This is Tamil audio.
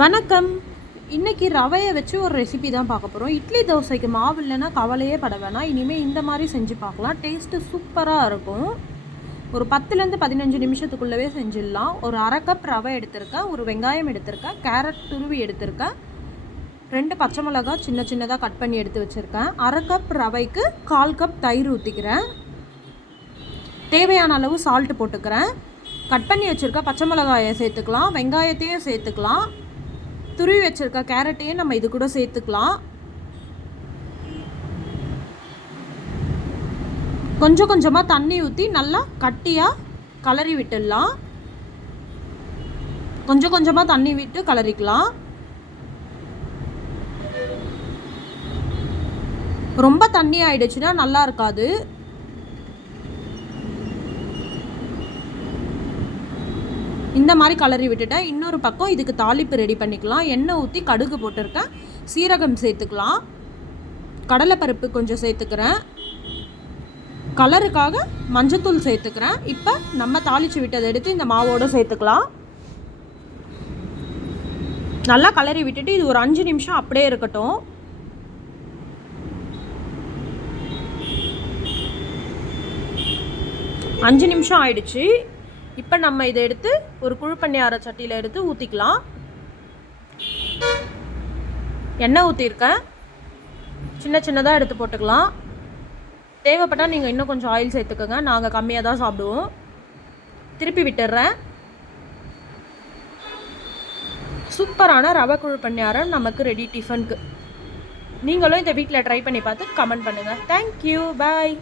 வணக்கம். இன்றைக்கி ரவையை வச்சு ஒரு ரெசிபி தான் பார்க்க போகிறோம் இட்லி தோசைக்கு மாவு இல்லைன்னா கவலையே பட வேணாம். இனிமேல் இந்த மாதிரி செஞ்சு பார்க்கலாம். டேஸ்ட்டு சூப்பராக இருக்கும். ஒரு பத்துலேருந்து பதினஞ்சு நிமிஷத்துக்குள்ளவே செஞ்சிடலாம். ஒரு அரை கப் ரவை எடுத்திருக்கேன். ஒரு வெங்காயம் எடுத்திருக்கேன். கேரட் துருவி எடுத்திருக்கேன். ரெண்டு பச்சை மிளகாய் சின்ன சின்னதாக கட் பண்ணி எடுத்து வச்சுருக்கேன். அரை கப் ரவைக்கு கால் கப் தயிர் ஊற்றிக்கிறேன் தேவையான அளவு சால்ட்டு போட்டுக்கிறேன். கட் பண்ணி வச்சுருக்க பச்சை மிளகாயை சேர்த்துக்கலாம். வெங்காயத்தையும் சேர்த்துக்கலாம். துருவி வச்சுருக்க கேரட்டையும் நம்ம இது கூட சேர்த்துக்கலாம். கொஞ்சம் கொஞ்சமாக தண்ணி ஊற்றி நல்லா கட்டியாக கலரி விட்டுடலாம். கொஞ்சம் கொஞ்சமாக தண்ணி விட்டு கலரிக்கலாம். ரொம்ப தண்ணி ஆயிடுச்சுன்னா நல்லா இருக்காது. இந்த மாதிரி கலரி விட்டுட்டேன். இன்னொரு பக்கம் இதுக்கு தாளிப்பு ரெடி பண்ணிக்கலாம். எண்ணெய் ஊற்றி கடுகு போட்டிருக்கேன். சீரகம் சேர்த்துக்கலாம். கடலைப்பருப்பு கொஞ்சம் சேர்த்துக்கிறேன். கலருக்காக மஞ்சத்தூள் சேர்த்துக்கிறேன். இப்போ நம்ம தாளித்து விட்டதை எடுத்து இந்த மாவோடு சேர்த்துக்கலாம். நல்லா கலரி விட்டுட்டு இது ஒரு அஞ்சு நிமிஷம் அப்படியே இருக்கட்டும். அஞ்சு நிமிஷம் ஆயிடுச்சு. இப்போ நம்ம இதை எடுத்து ஒரு குழுப்பண்ணியார சட்டியில் எடுத்து ஊற்றிக்கலாம் எண்ணெய் ஊற்றிருக்கேன் சின்ன சின்னதாக எடுத்து போட்டுக்கலாம். தேவைப்பட்டால் நீங்கள் இன்னும் கொஞ்சம் ஆயில் சேர்த்துக்கோங்க. நாங்கள் கம்மியாக தான் சாப்பிடுவோம். திருப்பி விட்டுடுறேன் சூப்பரான ரவை குழு நமக்கு ரெடி டிஃபனுக்கு நீங்களும் இந்த வீட்டில் ட்ரை பண்ணி பார்த்து கமெண்ட் பண்ணுங்கள் தேங்க்யூ பாய்